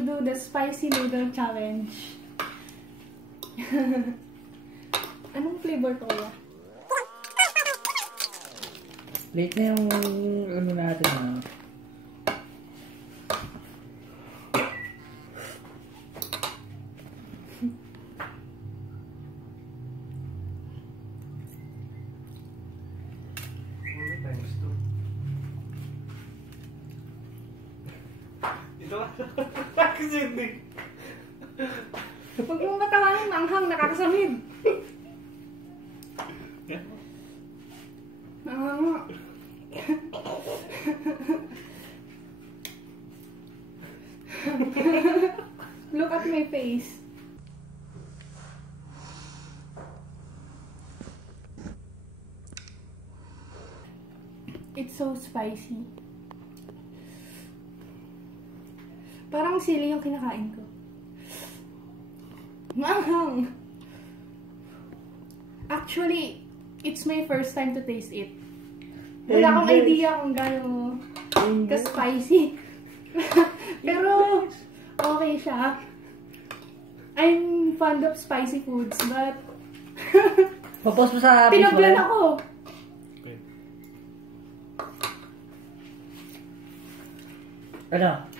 to do the spicy noodle challenge. Anong flavor to ya? Late na yung ano natin na. Huwag mong matawanan, manghang, nakakasamid. Look at my face. It's so spicy. Parang sili yung kinakain ko. Manghang! Actually, it's my first time to taste it. Wala akong idea kung gaano ka-spicy. Pero, okay siya. I'm fond of spicy foods, but Papost mo sa tinablan ako. Ano?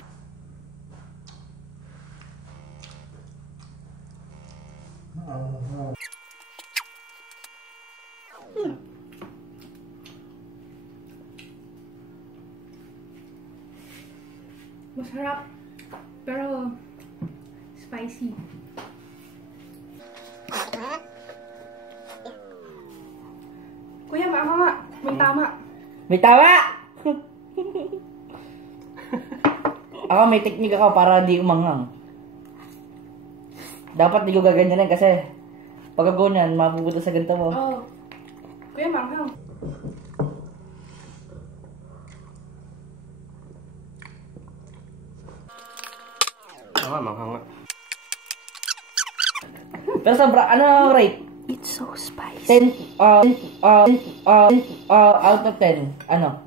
Masarap, pero spicy. Kuya, mama nga. May tama. May tawa! Ako may teknik ako para di umanghang. Dapat di ko gaganyanin kasi pag ganyan, mapupunta sa ganito mo. Oh. Kuya, manghang. Manghang nga. Pero sobra, ano rate? It's so spicy. 10, out of 10. Ano?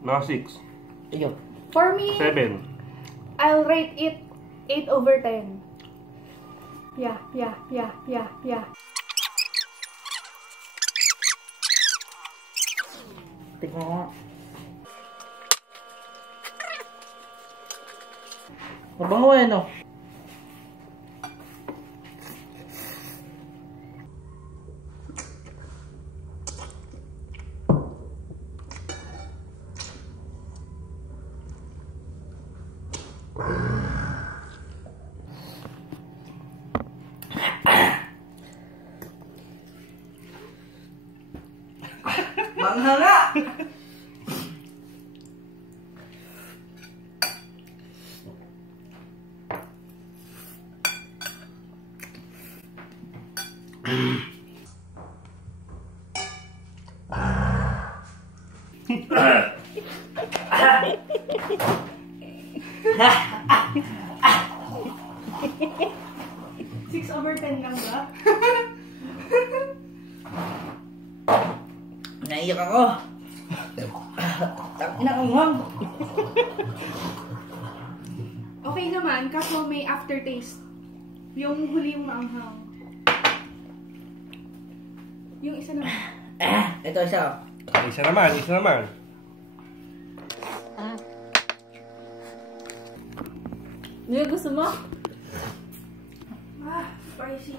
Mga 6. Ayun. For me, 7. I'll rate it 8 over 10. Yeah. Tingnan ko nga. Mabango eh, no? Manghanga! Six over 10 lang ba? Naiyak ako. Takina kang hang. Okay naman, kaso may aftertaste. Yung huli yung maanghang. Yung isa naman. Ito isa. Isa naman. Ano gusto mo? Spicy.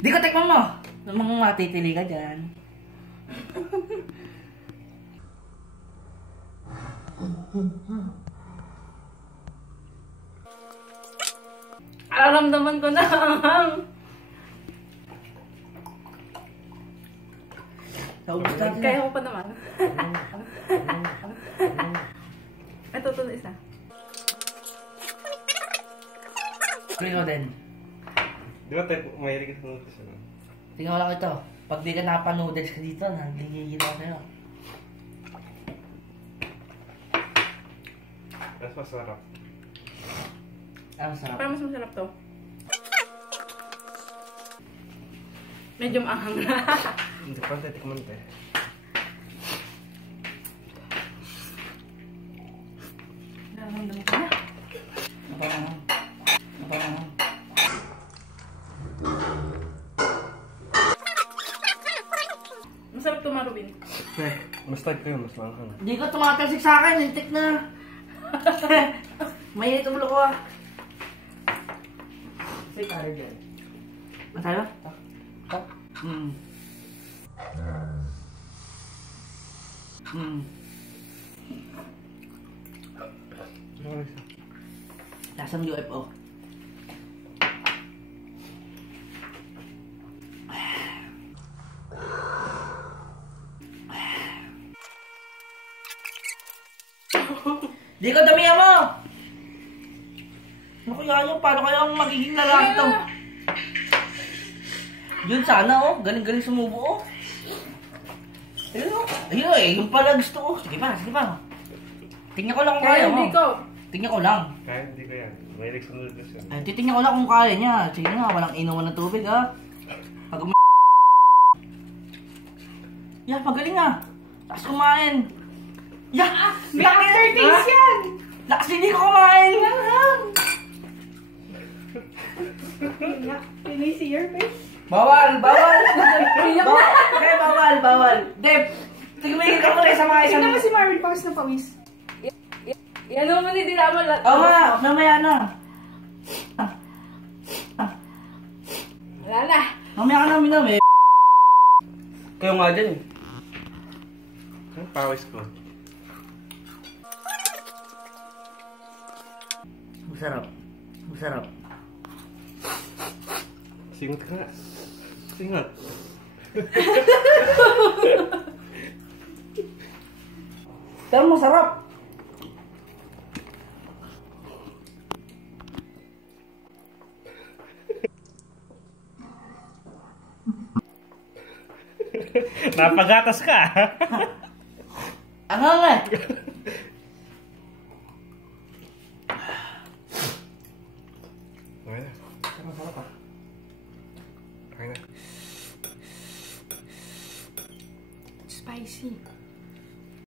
Di ko tikman mo. Namang matitili ka dyan. Aramdaman ko na ang kaya ko pa naman. Ito na isa. Tingnan din. Di ba tayo mahilig ka sa noodles? Tingnan lang ito. Pag di ka napanoodles ka dito, nagigigil ako sa'yo. Mas masarap. Ang sarap. Parang mas masarap to. Medyo maanghang na. Hindi pa tayo tikman tayo. Masarap to, Marvin. Mas type ko yun, mas langhang. Hindi ka tumatalsik sa akin, lintik na. Mainit ulo ko ah. Say tayo dyan. Masaya ba? Lasang UFO. Di ko damihan mo! Ano kaya yun? Paano kaya ang magiging lalaki to? Yun sana oh, galing-galing sumubo oh. Ayun oh, ayun oh eh, yung pala gusto ko. Sige pa, sige pa. Tingnan ko lang kung kaya mo. Hindi ko. Tingnan ko lang. Kaya hindi ko yan. Mahilig sa noodles yan. Ay, titingnan ko lang kung kaya niya. Sige nga, walang inuman ng tubig ha. Pag yeah, magaling ah. Lakas kumain. Yeah! May aftertaste yan! Lakas hindi ko kumain! Can I see your face? Bawal! Bawal! Iyak na! Okay, bawal! Bawal! Deb! Tigmigil ka muna sa mga isang... Tignan mo si Marvin, pawis na pawis. Yan naman hindi naman lahat. Oo nga, mamaya na. Wala na. Mamaya ka namin namin. Kayo nga dyan eh. Ang pawis ko. Masarap. Masarap. Singot ka nga. Singot. Pero masarap. Napagatas ka. Ang nga. Okay na. Masarap ah. Okay na. Spicy.